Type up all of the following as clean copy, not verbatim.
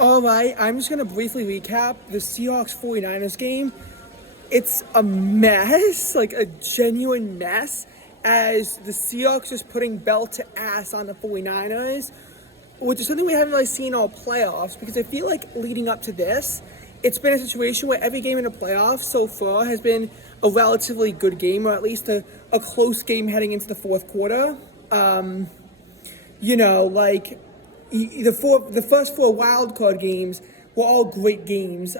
All right, I'm just going to briefly recap the Seahawks 49ers game. It's a mess, like a genuine mess, as the Seahawks just putting belt to ass on the 49ers, which is something we haven't really seen all playoffs, because I feel like leading up to this, it's been a situation where every game in the playoffs so far has been a relatively good game, or at least a close game heading into the fourth quarter. The first four wild card games were all great games,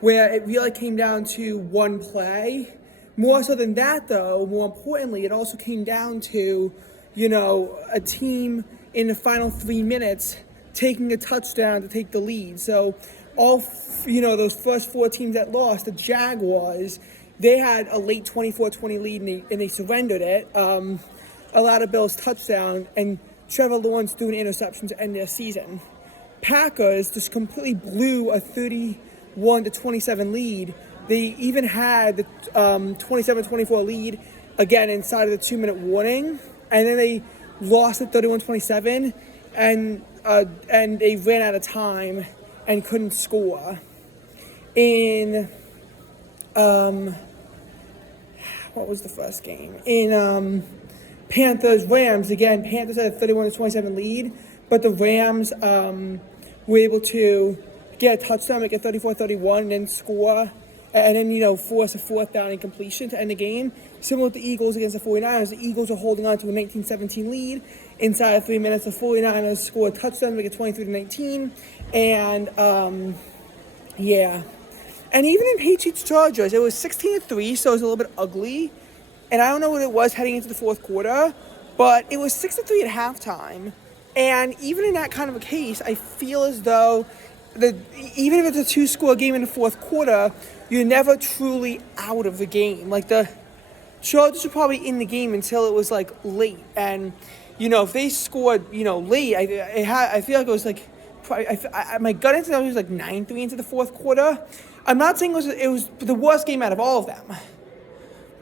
where it really came down to one play. More so than that, though, more importantly, it also came down to, a team in the final 3 minutes taking a touchdown to take the lead. So those first four teams that lost, the Jaguars, they had a late 24-20 lead and they surrendered it. Allowed a Bills touchdown, and Trevor Lawrence threw an interception to end their season. Packers just completely blew a 31-27 lead. They even had the 27-24 lead again inside of the 2-minute warning, and then they lost at 31-27, and they ran out of time and couldn't score. What was the first game? Panthers-Rams, again, Panthers had a 31-27 lead, but the Rams were able to get a touchdown, make it 34-31, and then score, and then, force a fourth down incompletion to end the game. Similar to the Eagles against the 49ers, the Eagles are holding on to a 19-17 lead. Inside of 3 minutes, the 49ers scored a touchdown, make it 23-19, and, And even in Patriots-Chargers, it was 16-3, so it was a little bit ugly. And I don't know what it was heading into the fourth quarter, but it was 6-3 at halftime. And even in that kind of a case, I feel as though even if it's a two-score game in the fourth quarter, you're never truly out of the game. Like, the Chargers were probably in the game until it was, late. And, if they scored, late, I feel like it was, my gut instinct was, 9-3 into the fourth quarter. I'm not saying it was the worst game out of all of them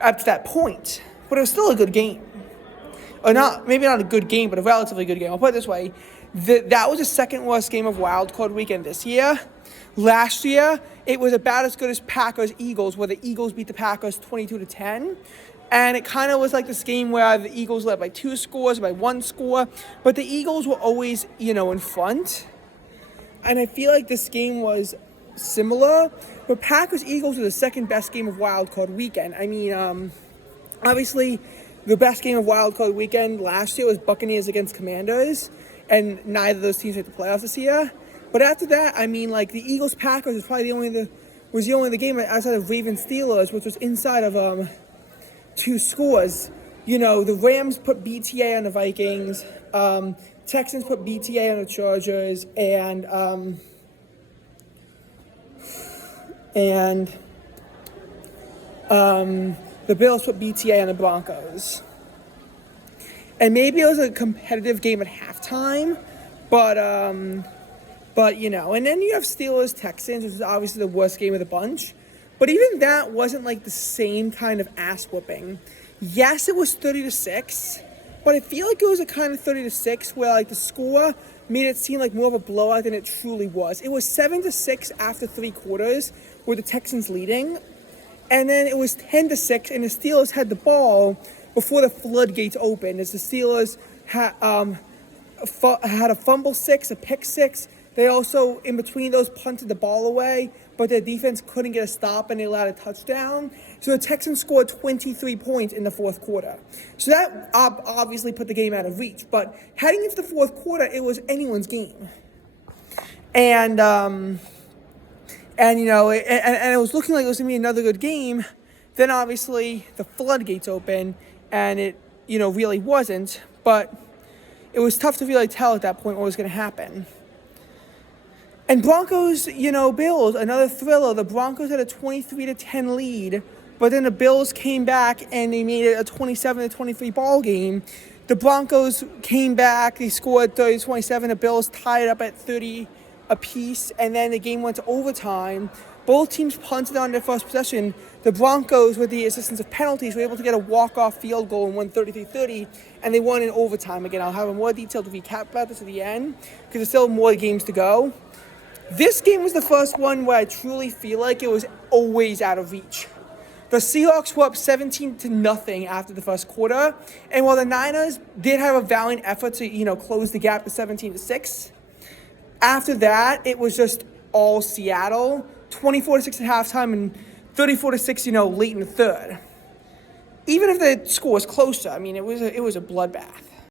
up to that point, but it was still a good game. Or maybe not a good game, but a relatively good game. I'll put it this way. That was the second worst game of Wild Card Weekend this year. Last year, it was about as good as Packers-Eagles, where the Eagles beat the Packers 22-10. And it kind of was like this game where the Eagles led by 2 scores, by 1 score. But the Eagles were always, in front. And I feel like this game was similar, but Packers-Eagles was the second best game of Wild Card Weekend. I mean, obviously, the best game of Wild Card Weekend last year was Buccaneers against Commanders, and neither of those teams made the playoffs this year. But after that, I mean, the Eagles-Packers was probably the only game outside of Ravens-Steelers, which was inside of 2 scores. The Rams put BTA on the Vikings, Texans put BTA on the Chargers, and the Bills put BTA on the Broncos. And maybe it was a competitive game at halftime, but and then you have Steelers-Texans, which is obviously the worst game of the bunch. But even that wasn't the same kind of ass whooping. Yes, it was 30-6, but I feel like it was a kind of 30-6 where the score made it seem like more of a blowout than it truly was. It was 7-6 after 3 quarters, with the Texans leading, and then it was 10-6, and the Steelers had the ball before the floodgates opened, as the Steelers had a fumble 6, a pick 6. They also, in between those, punted the ball away, but their defense couldn't get a stop, and they allowed a touchdown. So the Texans scored 23 points in the fourth quarter. So that obviously put the game out of reach. But heading into the fourth quarter, it was anyone's game. And it was looking like it was going to be another good game. Then obviously the floodgates open, and it, really wasn't. But it was tough to really tell at that point what was going to happen. And Broncos, Bills, another thriller. The Broncos had a 23-10 lead, but then the Bills came back and they made it a 27-23 ball game. The Broncos came back, they scored 30-27. The Bills tied up at 30 apiece, and then the game went to overtime. Both teams punted on their first possession. The Broncos, with the assistance of penalties, were able to get a walk-off field goal and won 33-30, and they won in overtime. Again, I'll have a more detailed recap about this at the end, because there's still more games to go. This game was the first one where I truly feel like it was always out of reach. The Seahawks were up 17-0 after the first quarter, and while the Niners did have a valiant effort to, close the gap to 17-6, after that it was just all Seattle, 24-6 at halftime and 34-6, late in the third. Even if the score was closer, it was a bloodbath.